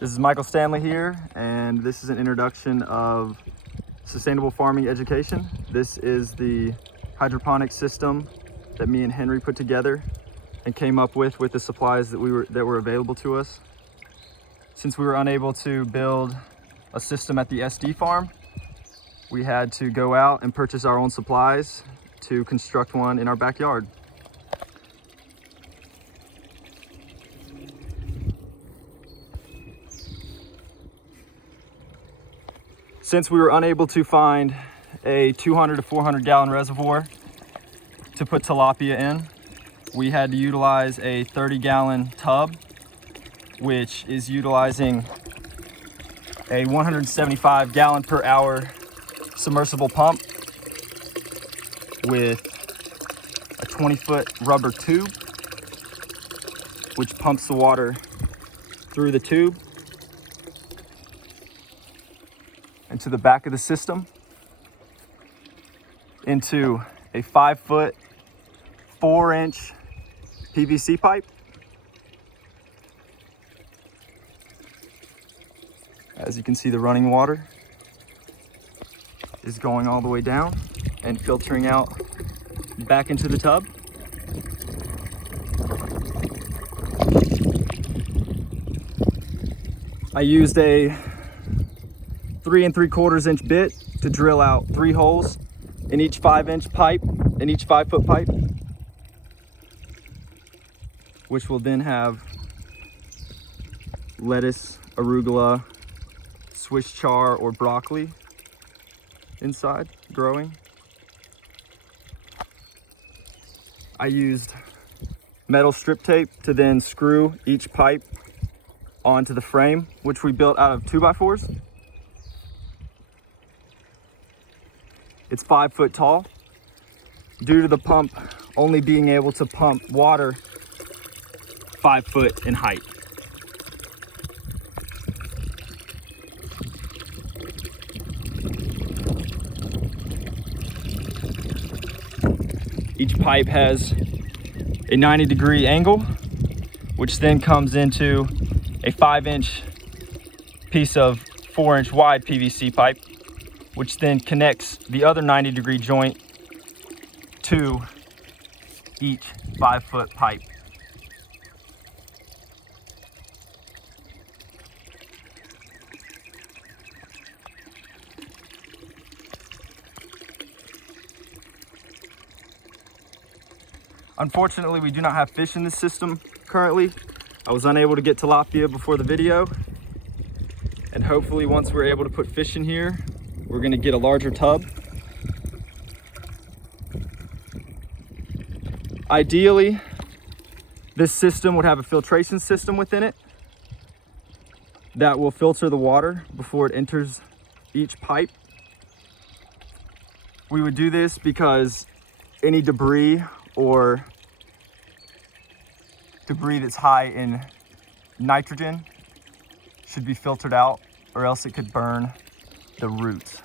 This is Michael Stanley here, and this is an introduction of sustainable farming education. This is the hydroponic system that me and Henry put together and came up with the supplies that were available to us. Since we were unable to build a system at the SD farm, we had to go out and purchase our own supplies to construct one in our backyard. Since we were unable to find a 200 to 400 gallon reservoir to put tilapia in, we had to utilize a 30 gallon tub, which is utilizing a 175 gallon per hour submersible pump with a 20-foot rubber tube, which pumps the water through the tube into the back of the system into a 5-foot, 4-inch PVC pipe. As you can see, the running water is going all the way down and filtering out back into the tub. I used a 3 3/4 inch bit to drill out 3 holes in each 5-inch pipe, in each 5-foot pipe, which will then have lettuce, arugula, Swiss chard, or broccoli inside growing. I used metal strip tape to then screw each pipe onto the frame, which we built out of 2x4s. It's 5 foot tall. Due to the pump only being able to pump water 5 foot in height. Each pipe has a 90-degree angle, which then comes into a 5-inch piece of 4-inch wide PVC pipe, which then connects the other 90-degree joint to each 5-foot pipe. Unfortunately, we do not have fish in this system currently. I was unable to get tilapia before the video, and hopefully once we're able to put fish in here, we're gonna get a larger tub. Ideally, this system would have a filtration system within it that will filter the water before it enters each pipe. We would do this because any debris or debris that's high in nitrogen should be filtered out, or else it could burn the roots.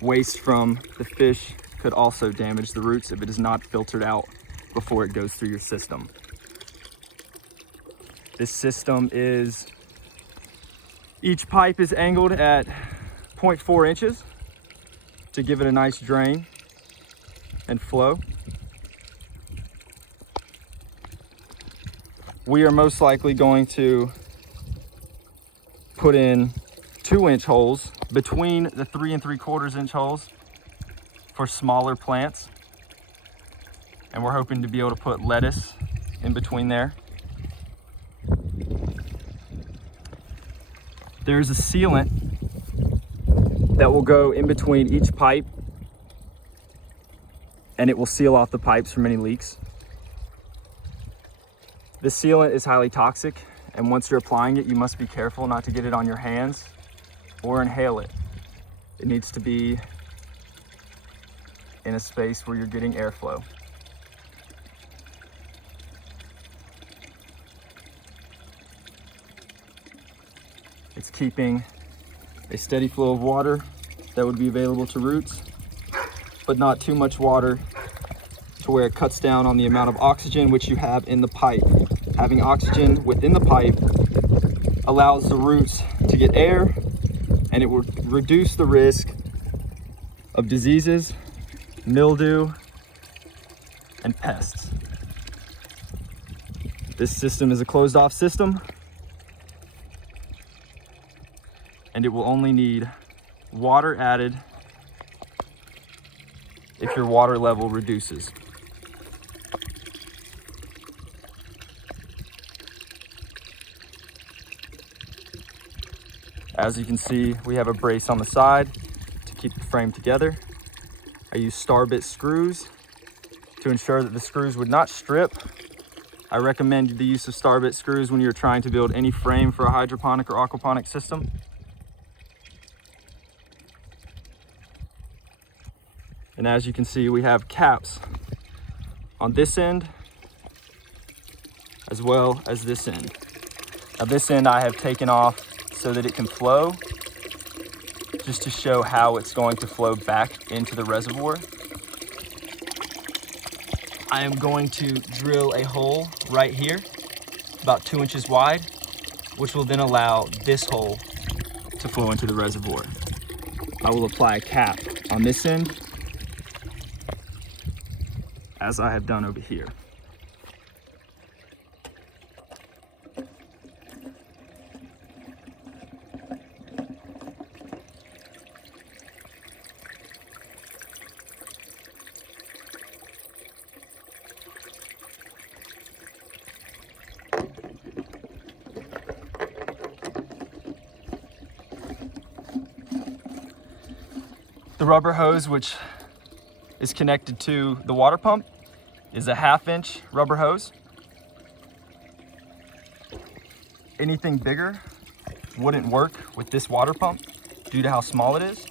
Waste from the fish could also damage the roots if it is not filtered out before it goes through your system. This system is, each pipe is angled at 0.4 inches to give it a nice drain and flow. We are most likely going to put in 2-inch holes between the 3 3/4 inch holes for smaller plants. And we're hoping to be able to put lettuce in between there. There's a sealant that will go in between each pipe, and it will seal off the pipes from any leaks. This sealant is highly toxic, and once you're applying it, you must be careful not to get it on your hands or inhale it. It needs to be in a space where you're getting airflow. It's keeping a steady flow of water that would be available to roots, but not too much water to where it cuts down on the amount of oxygen which you have in the pipe. Having oxygen within the pipe allows the roots to get air, and it will reduce the risk of diseases, mildew, and pests. This system is a closed off system, and it will only need water added if your water level reduces. As you can see, we have a brace on the side to keep the frame together. I use star-bit screws to ensure that the screws would not strip. I recommend the use of star-bit screws when you're trying to build any frame for a hydroponic or aquaponic system. And as you can see, we have caps on this end as well as this end. Now this end I have taken off so that it can flow, just to show how it's going to flow back into the reservoir. I am going to drill a hole right here, about 2 inches wide, which will then allow this hole to flow into the reservoir. I will apply a cap on this end, as I have done over here. The rubber hose, which is connected to the water pump, is a 1/2 inch rubber hose. Anything bigger wouldn't work with this water pump due to how small it is.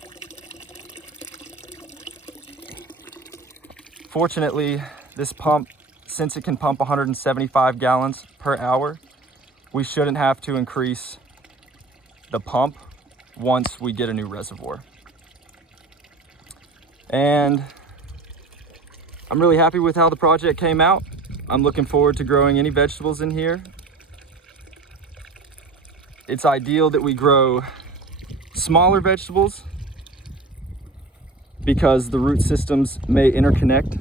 Fortunately, this pump, since it can pump 175 gallons per hour, we shouldn't have to increase the pump once we get a new reservoir. And I'm really happy with how the project came out. I'm looking forward to growing any vegetables in here. It's ideal that we grow smaller vegetables because the root systems may interconnect,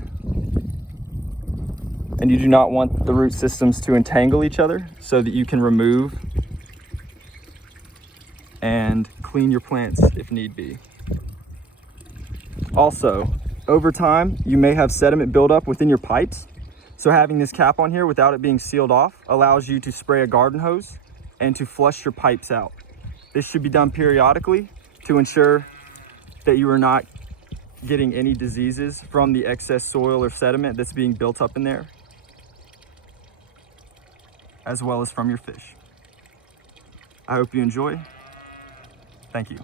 and you do not want the root systems to entangle each other, so that you can remove and clean your plants if need be. Also, over time, you may have sediment buildup within your pipes. So having this cap on here without it being sealed off allows you to spray a garden hose and to flush your pipes out. This should be done periodically to ensure that you are not getting any diseases from the excess soil or sediment that's being built up in there, as well as from your fish. I hope you enjoy. Thank you.